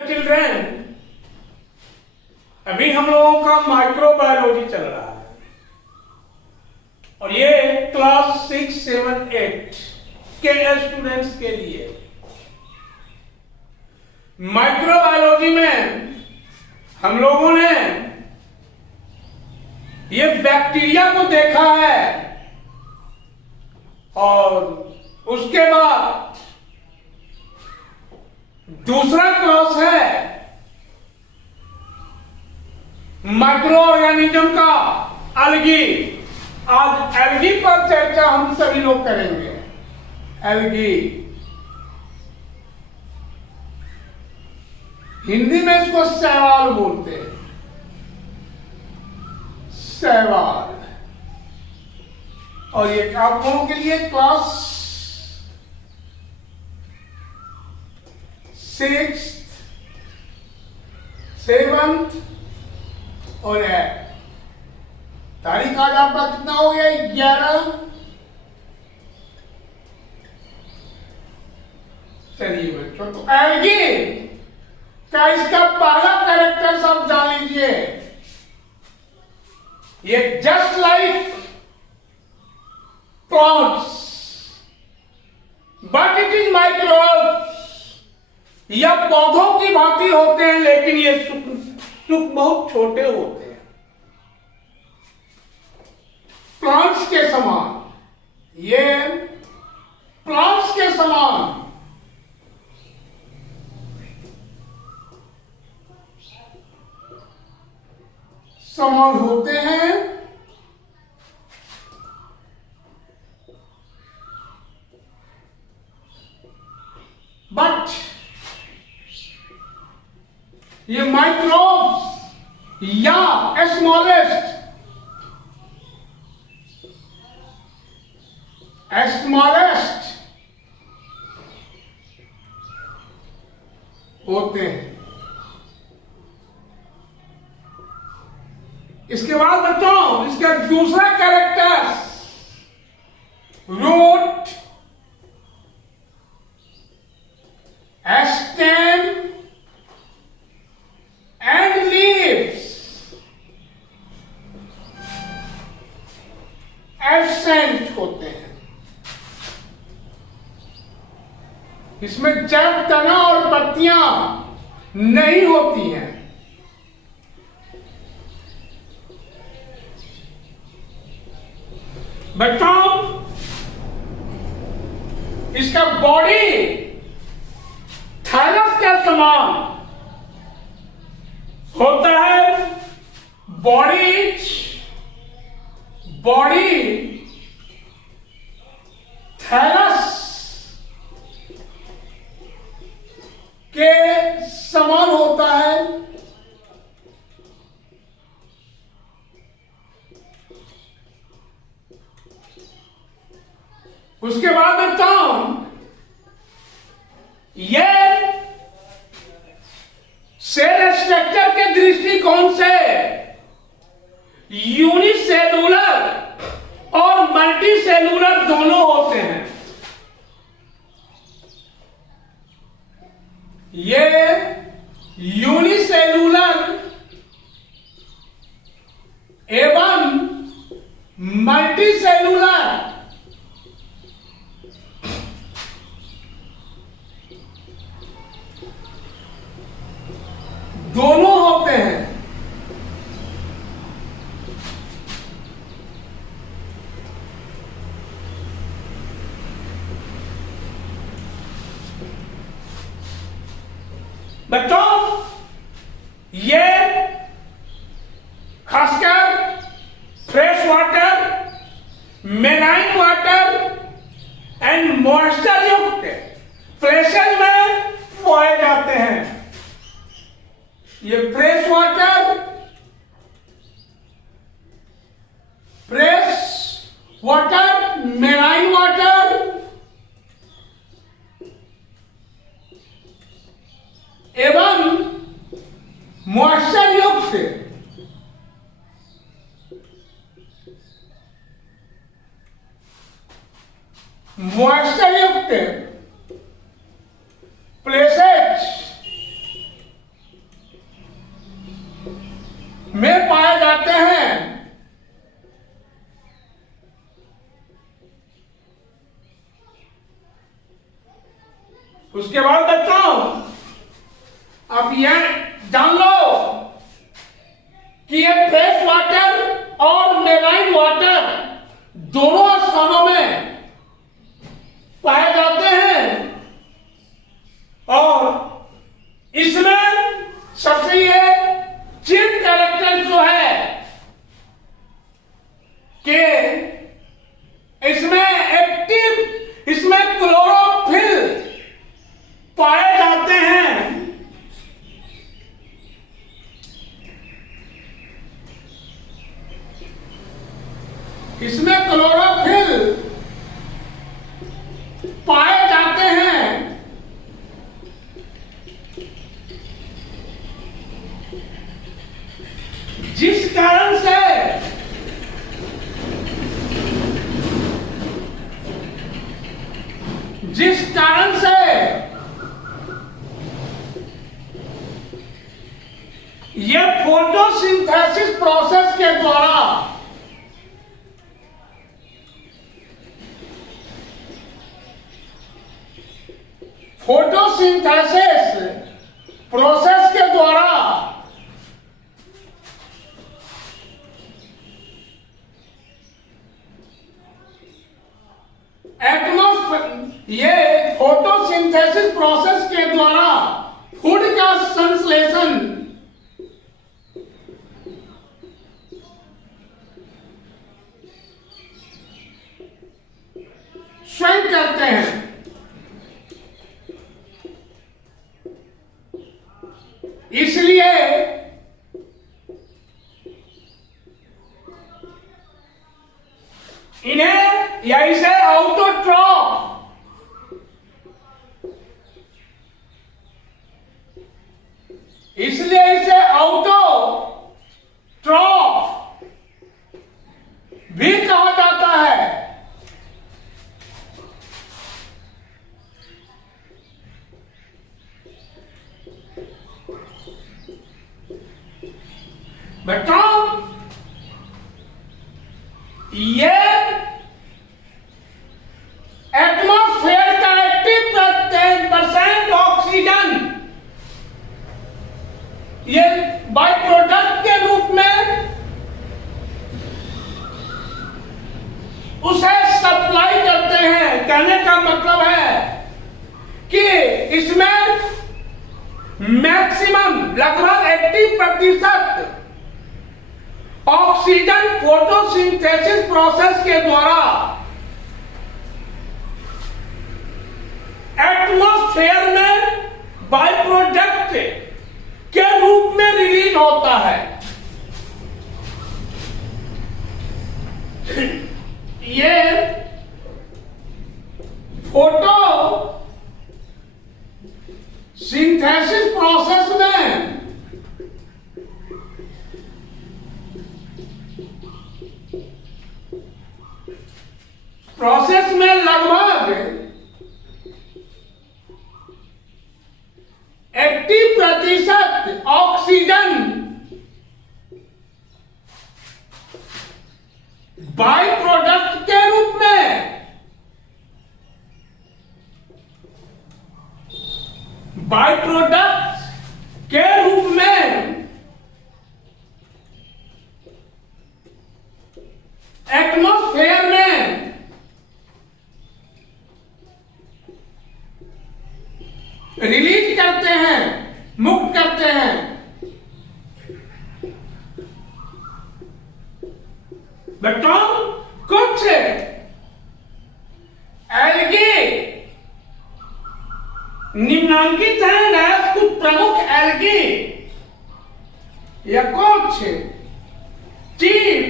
Children, अभी हम लोगों का माइक्रोबायोलॉजी चल रहा है और ये क्लास 6, 7, 8 के स्टूडेंट्स के लिए माइक्रोबायोलॉजी में हम लोगों ने ये बैक्टीरिया को देखा है और उसके बाद दूसरा क्लास है माइक्रो ऑर्गेनिज्म का एल्गी। आज एल्गी पर चर्चा हम सभी लोग करेंगे। एल्गी, हिंदी में इसको शैवाल बोलते हैं। शैवाल। और ये आप लोगों के लिए क्लास 6, 7 और 8 तारीख आज आपका कितना हो गया? 11। चलिए बच्चों, तो एल्गी का इसका पहला कैरेक्टर सब जान लीजिए। ये just like plants but it is microbes. या पौधों की भांति होते हैं, लेकिन ये सूक्ष्म बहुत छोटे होते हैं, प्लांट्स के समान। ये प्लांट्स के समान होते हैं, बट ये माइक्रोब्स या स्मॉलेस्ट होते हैं। इसके बाद बच्चों, इसका दूसरा character root, stem and leaves absent होते हैं। इसमें जड़, तना और पत्तियां नहीं होती हैं। बच्चों, इसका बॉडी थाइलस के समान होता है। बॉडी थाइलस के समान होता है। उसके बाद बच्चों, ये सेल स्ट्रक्चर के दृष्टिकोण से यूनिसेलुलर और मल्टीसेलुलर दोनों होते हैं। ये यूनिसेलुलर एवं मल्टीसेलुलर दोनों होते हैं। बच्चों, ये खासकर fresh water, marine water and moisture युक्त प्लेसेस में पाए जाते हैं। ये फ्रेश वाटर, मेराइन वाटर एवं मॉइस्चर युक्त प्लेसेस उसके बाद बच्चों अब यह जान लो कि ये फ्रेश वाटर और मेराइन वाटर दोनों स्थानों में पाए जाते हैं और इसमें सबसे ये चीफ कैरेक्टर जो है कि इसमें क्लोरोफिल पाए जाते हैं। इसमें क्लोरोफिल पाए जाते हैं जिस कारण से ये फोटोसिंथेसिस प्रोसेस के द्वारा ये फोटोसिंथेसिस प्रोसेस के द्वारा फूड का संश्लेषण स्वयं करते हैं। इसलिए इन्हें या इसे ऑटोट्रॉफ भी कहा जाता है। बच्चों ये एटमॉस्फेयर का 80% ऑक्सीजन ये बाय प्रोडक्ट के रूप में उसे सप्लाई करते हैं। कहने का मतलब है कि इसमें मैक्सिमम लगभग 80% ऑक्सीजन फोटोसिंथेसिस प्रोसेस के द्वारा एटमॉस्फेयर में बाय प्रोडक्ट के रूप में रिलीज होता है। ये फोटो सिंथेसिस प्रोसेस में लगभग 80% ऑक्सीजन बाय प्रोडक्ट के रूप में एटमॉस्फेयर में रिलीज करते हैं, मुक्त करते हैं। बच्चों कुछ एल्गी निम्नांकित है, कुछ प्रमुख एल्गी या कुछ चीफ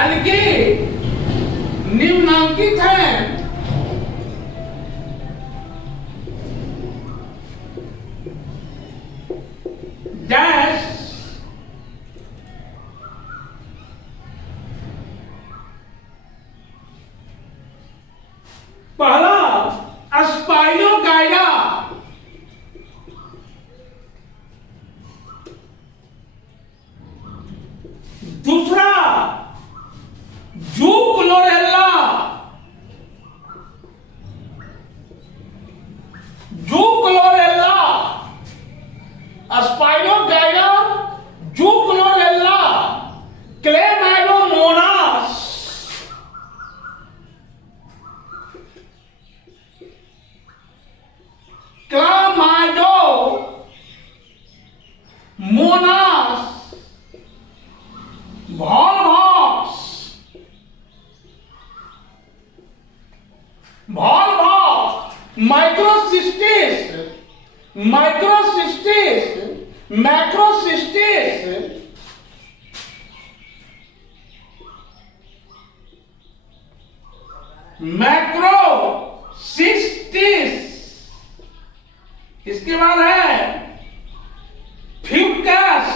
एल्गी निम्नांकित है। डैश पहला स्पाइरोगाइडा, दूसरा जूक्लोरेला, माइक्रोसिस्टिस, मैक्रोसिस्टिस, मैक्रोसिस्टिस, इसके बाद है फ्यूकस,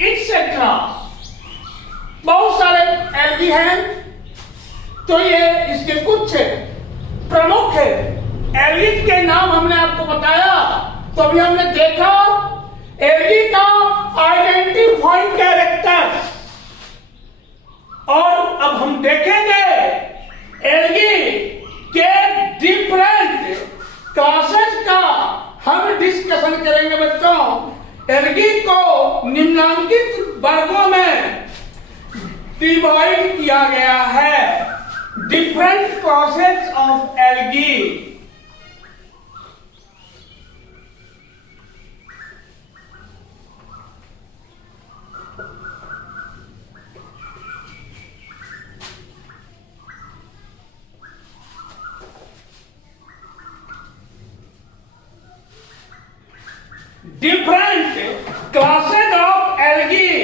इट्सेट्रा। बहुत सारे एल्गी हैं, तो ये इसके कुछ प्रमुख एल्गी के नाम हमने आपको बताया। तो अभी हमने देखा एल्गी का आइडेंटिफाइंग कैरेक्टर, और अब हम देखेंगे एल्गी के डिफरेंट क्लासेस का हम डिस्कशन करेंगे। बच्चों, एल्गी को निम्नलिखित वर्गों में डिवाइड किया गया है। Different classes of algae. Different classes of algae.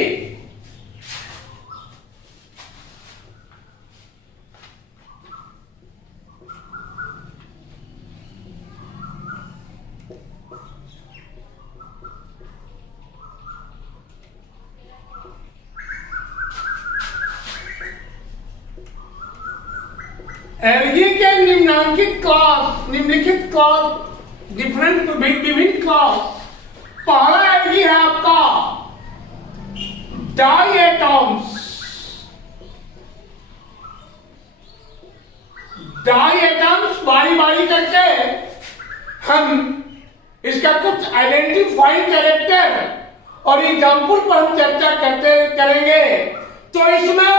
Algae के निम्नलिखित क्लास, डिफरेंट विभिन्न क्लास। पहला एल्गी है आपका डायटम्स। डायटम्स बारी बारी करके हम इसका कुछ आइडेंटिफाइंग कैरेक्टर और एग्जाम्पल पर हम चर्चा करेंगे। तो इसमें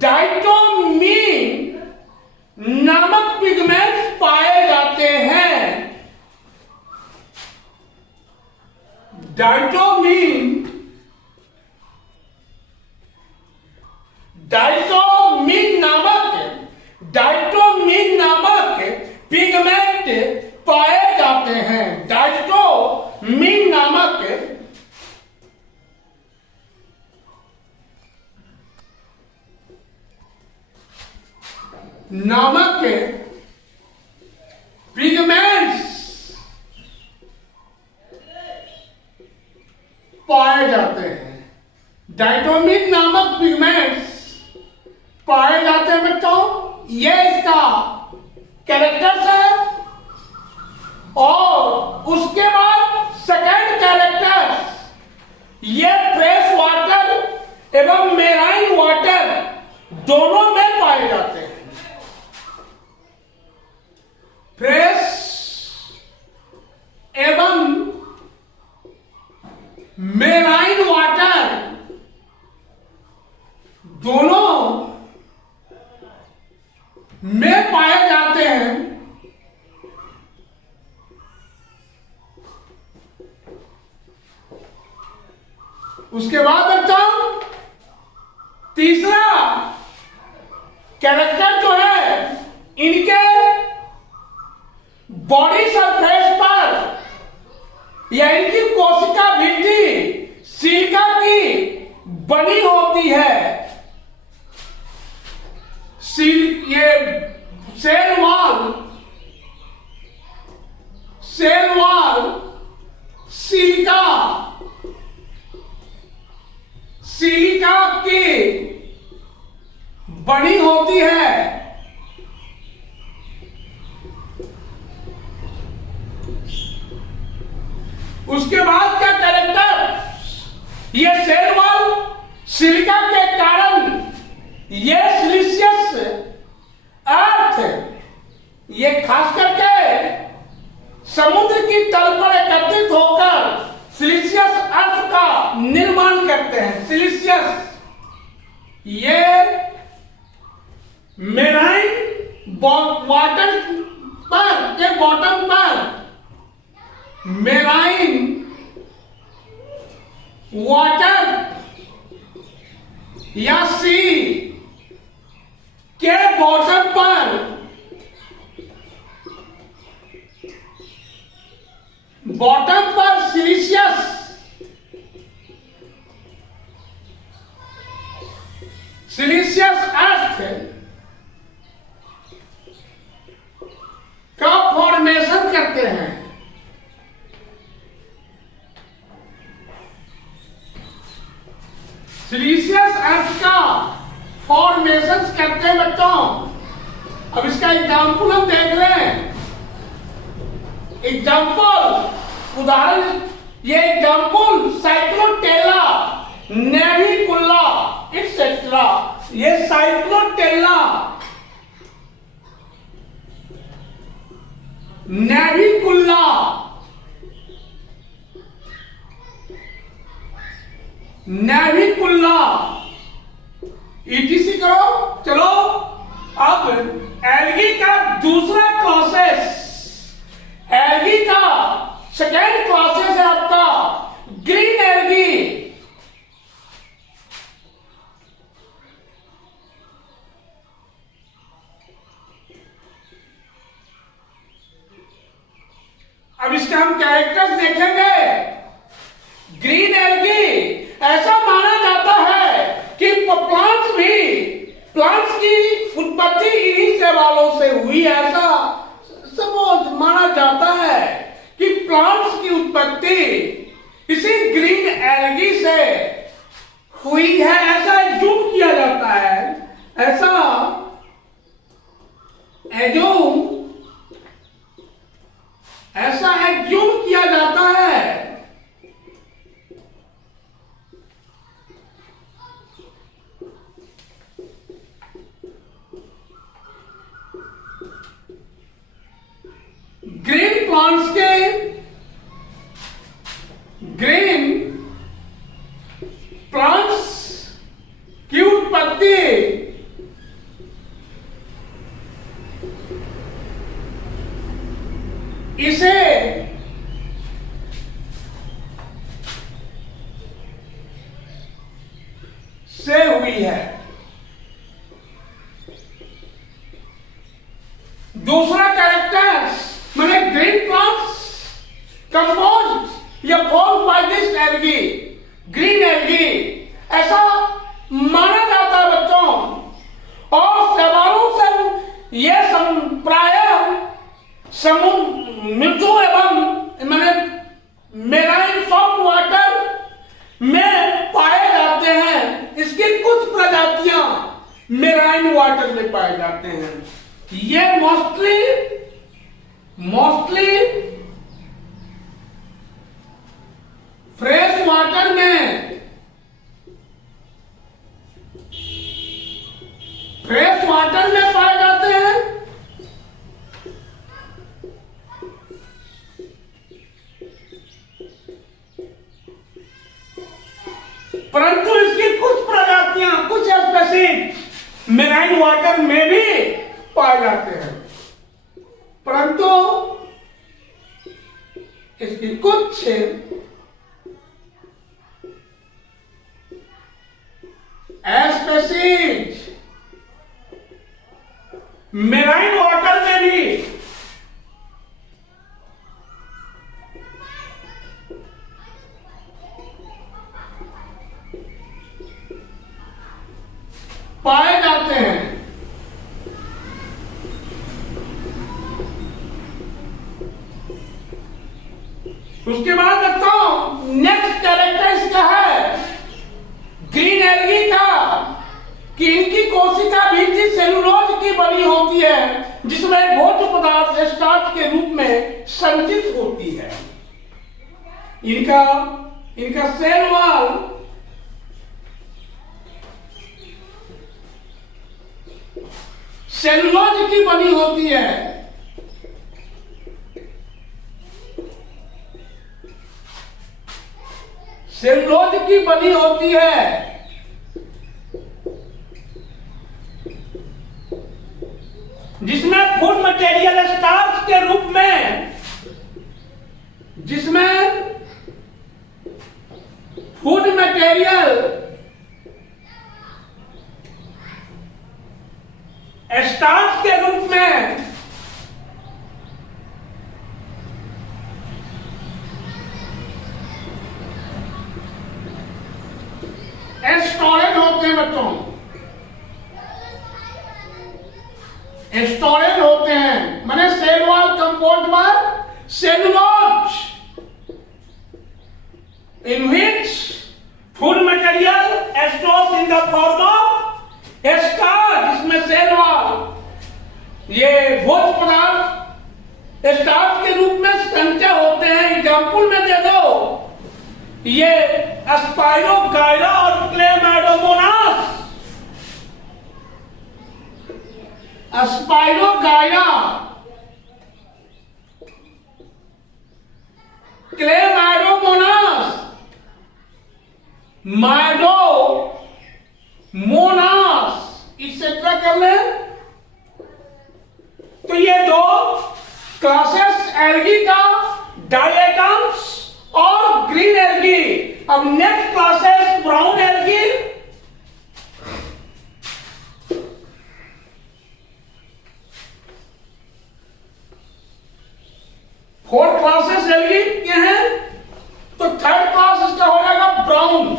डायटोमीन नामक पिगमेंट पाए जाते हैं। डायटोमीन नामक पिगमेंट पाए जाते हैं। डायटोमीन नामक पिगमेंट्स पाए जाते हैं। डायटोमीन नामक पिगमेंट्स पाए जाते हैं बच्चों। ये इसका कैरेक्टर्स है। और उसके बाद सेकेंड कैरेक्टर, ये फ्रेश वाटर एवं मेराइन वाटर दोनों में पाए जाते हैं। फ्रेश एवं मेराइन वाटर दोनों में पाए जाते हैं। उसके बाद बच्चों तीसरा कैरेक्टर जो है, इनके बॉडी सरफेस पर या इनकी कोशिका भित्ति सिलिका की बनी होती है। ये सेल वॉल सिलिका की बनी होती है। उसके बाद का कैरेक्टर, ये सेल वॉल सिलिका के कारण ये सिलिशियस अर्थ, ये खास करके समुद्र की तल पर एकत्रित होकर सिलिशियस अर्थ का निर्माण करते हैं। सिलिशियस, ये मेराइन वाटर पर के बॉटम पर मेराइन वाटर या सी के बॉटम पर बॉटम पर सिलिशियस अर्थ का फॉर्मेशन करते हैं। सिलिशियस अर्थ का फॉर्मेशन करते हैं बच्चों। अब इसका एग्जाम्पल हम देख लें। एग्जाम्पल उदाहरण, ये एग्जाम्पल साइक्लोटेला, नेविकुला एक्सेट्रा। ये साइक्लोटेला, नेविकुला, नेविकुला ईटीसी करो। चलो अब एल्गी का दूसरा क्लासेस, एल्गी का सेकेंड क्लासेस है आपका ग्रीन एल्गी। अब इसके हम कैरेक्टर्स देखेंगे। ग्रीन एल्गी ऐसा माना जाता है कि प्लांट्स की उत्पत्ति इन्हीं शैवालों से हुई। ऐसा सपोज माना जाता है कि प्लांट्स की उत्पत्ति इसी ग्रीन एल्गी से हुई है। ऐसा एज्यूम किया जाता है, ऐसा एज्यूम किया जाता है। ग्रीन प्लांट्स की उत्पत्ति इसे से हुई है। दूसरा कैरेक्टर मैंने ग्रीन प्लांट्स कंपोज्ड या form by this algae, green algae, ऐसा माना जाता है बच्चों। और शैवालों से यह प्रायः मृदु एवं मैंने मेराइन सॉफ्ट वाटर में पाए जाते हैं। इसकी कुछ प्रजातियां मेराइन वाटर में पाए जाते हैं। ये मोस्टली फ्रेश वाटर में पाए जाते हैं। परंतु इसकी कुछ प्रजातियां, कुछ स्पीशीज मेराइन वाटर में भी पाए जाते हैं। परंतु इसकी कुछ स्पीशीज मेराइन वाटर में भी पाए जाते हैं। उसके बाद देखो नेक्स्ट कैरेक्टर इसका है ग्रीन एल्गी का, कि इनकी कोशिका भी सेलुलोज की बनी होती है, जिसमें भोज्य पदार्थ स्टार्च के रूप में संचित होती है। इनका सेल वॉल सेलुलोज की बनी होती है। सेलुलोज की बनी होती है, जिसमें फूड मटेरियल स्टार्च के रूप में, जिसमें फूड मटेरियल स्टार्च के रूप में स्टोरेज होते हैं बच्चों, स्टोरेज होते हैं, माने cell wall compound by cellulose in which food material stored in the form of starch, इसमें सेल वॉल ये भोज्य पदार्थ स्टार्च के रूप में संचय होते हैं। एग्जाम्पल में दे दो, ये स्पाइरोगाइरा और क्लेमाइडोमोनास, स्पाइरोगाइरा, क्लेमाइडोमोनास, माइडोमोनास, इसेट्रा कर ले। तो ये दो क्लासेस एल्गी का, डायटम्स और ग्रीन एल्गी। अब next classes brown algae, fourth classes algae के हैं, तो थर्ड क्लास इसका हो जाएगा ब्राउन।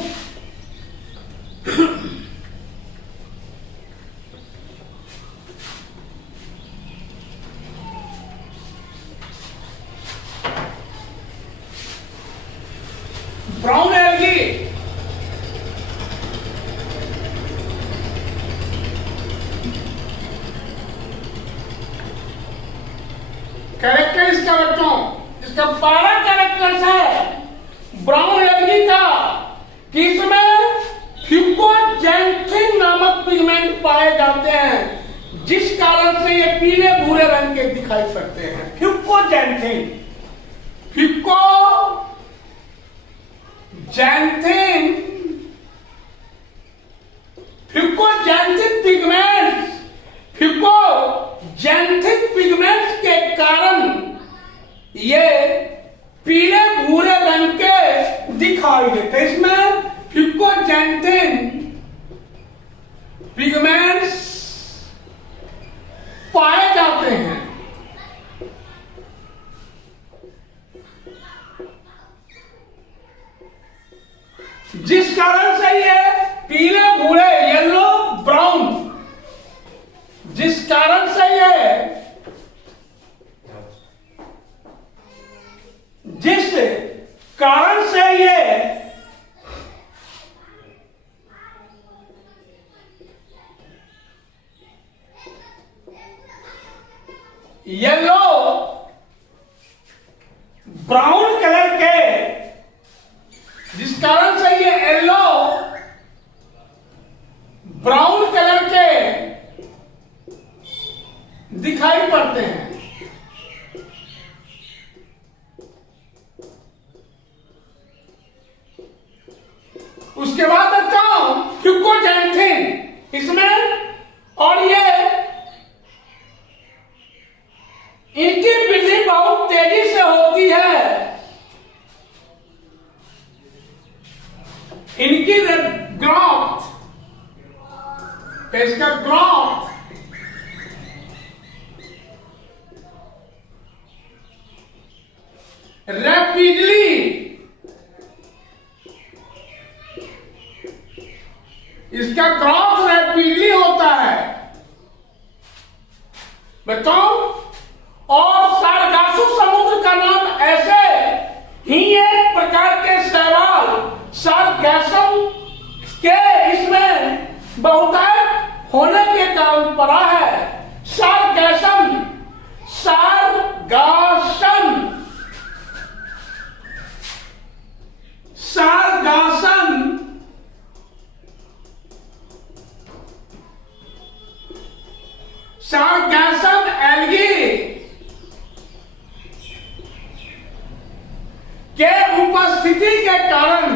ब्राउन एल्गी कैरेक्टर इसका बच्चों, इसका 12 कैरेक्टर्स है ब्राउन एल्गी का, कि इसमें फ्यूकोजैंथिन नामक पिगमेंट पाए जाते हैं, जिस कारण से ये पीले भूरे रंग के दिखाई पड़ते हैं। फ्यूकोजैंथिन, फ्यूकोजैंथिन पिगमेंट्स के कारण ये पीले भूरे रंग के दिखाई देते हैं। इसमें फ्यूकोजैंथिन पिगमेंट्स पाए जाते हैं, जिस कारण से ये पीले भूरे, येलो ब्राउन, जिस कारण से ये येलो ब्राउन कलर के, जिस कारण से ये येलो ब्राउन कलर के दिखाई पड़ते हैं। उसके बाद बच्चों फ्यूकोजैंथिन, इसमें और ये इनकी वृद्धि बहुत तेजी से होती है, इनकी ग्रोथ, इसका ग्रोथ रैपिडली, इसका ग्रोथ रैपिडली होता है बच्चों। और सारगासु समुद्र का नाम ऐसे ही एक प्रकार के शैवाल सारगैसम के इसमें बहुतायत होने के कारण पड़ा है। सारगैसम, सारगासम, सारगासम सारगैसम एल्गी के उपस्थिति के कारण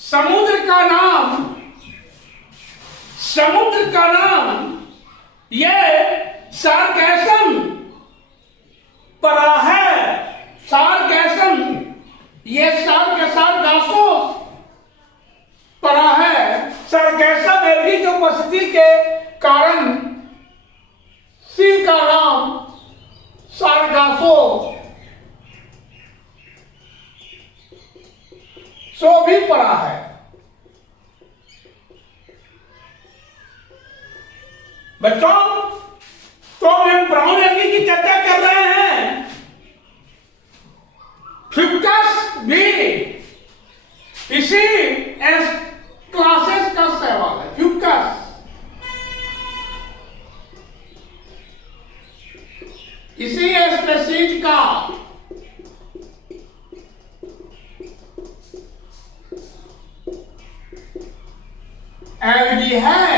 समुद्र का नाम ये सारगैसम पड़ा है। सारगैसम ये सारगासो पड़ा है। सारगैसम एल्गी की उपस्थिति के कारण सारगासो सो भी पढ़ा है। बच्चों, तो हम ब्राउन एल्गी की चर्चा कर रहे हैं। फ्यूकस भी इसी क्लासेस का सवाल है। फ्यूकस इसी स्पेसीज का एल्गी है।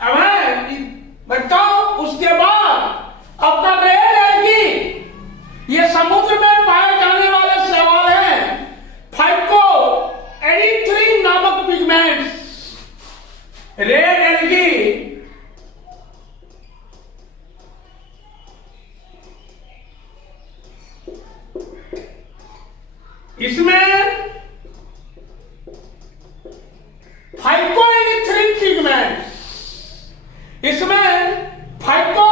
अब बताओ, उसके बाद अब तक रेड एल्गी, ये समुद्र में पाए जाने वाले सवाल हैं। फाइको एडिथ्रिन नामक पिगमेंट्स रेड एल्गी इसमें फाइको एडिथ्रिन पिगमेंट्स, इसमें फाइको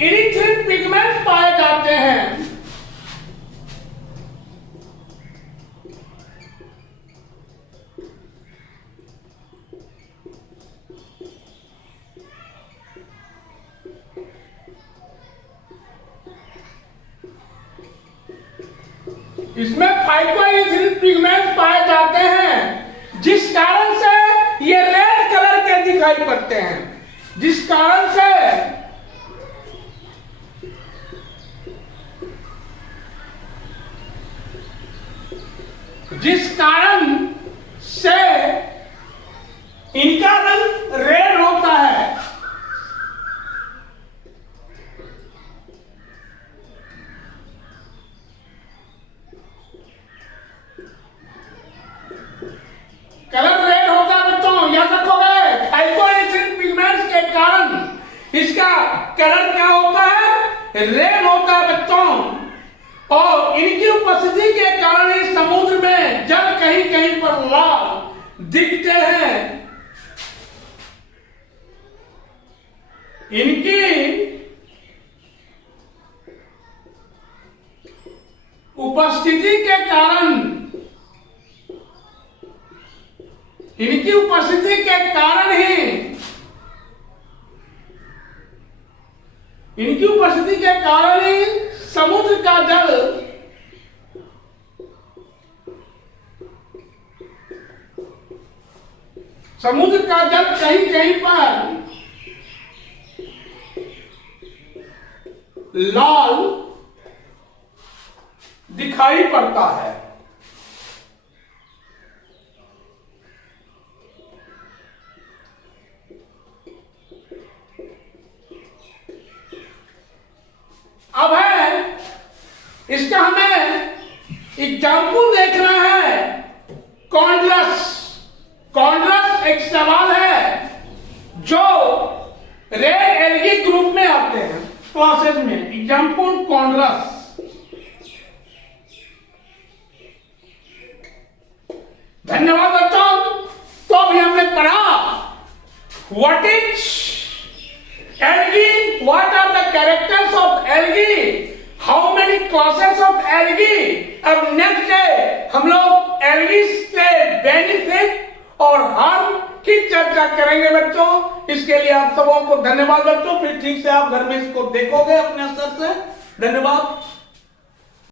एडिथ्रिन पिगमेंट्स पाए जाते हैं। इसमें फाइको एडिथ्रिन पिगमेंट्स पाए जाते हैं, जिस कारण से ये रेड कलर के दिखाई पड़ते हैं, जिस कारण से इनका रंग रेड होता है। कलर रेड होता है बच्चों, याद रखोगे। फाइको एडिथ्रिन पिगमेंट्स के कारण इसका कलर क्या होता है? रेड होता है बच्चों। और इनकी उपस्थिति के कारण इस समुद्र में जल कहीं कहीं पर लाल दिखते हैं। इनकी उपस्थिति के कारण ही समुद्र का जल कहीं कहीं पर लाल दिखाई पड़ता है। अब है इसका हमें एग्जाम्पल देखना है। कॉन्ड्रस एक सवाल है जो रेड एल्गी ग्रुप में आते हैं क्लासेस में। Example chondrus. धन्यवाद बच्चों। तो अभी हमने पढ़ा what is algae, what are the characters of algae, how many classes of algae. अब नेक्स्ट डे हम लोग एल्गी से बेनिफिट और हार्म की चर्चा करेंगे बच्चों। इसके लिए आप सबों को धन्यवाद बच्चों। फिर ठीक से आप घर में इसको देखोगे अपने स्तर से। धन्यवाद।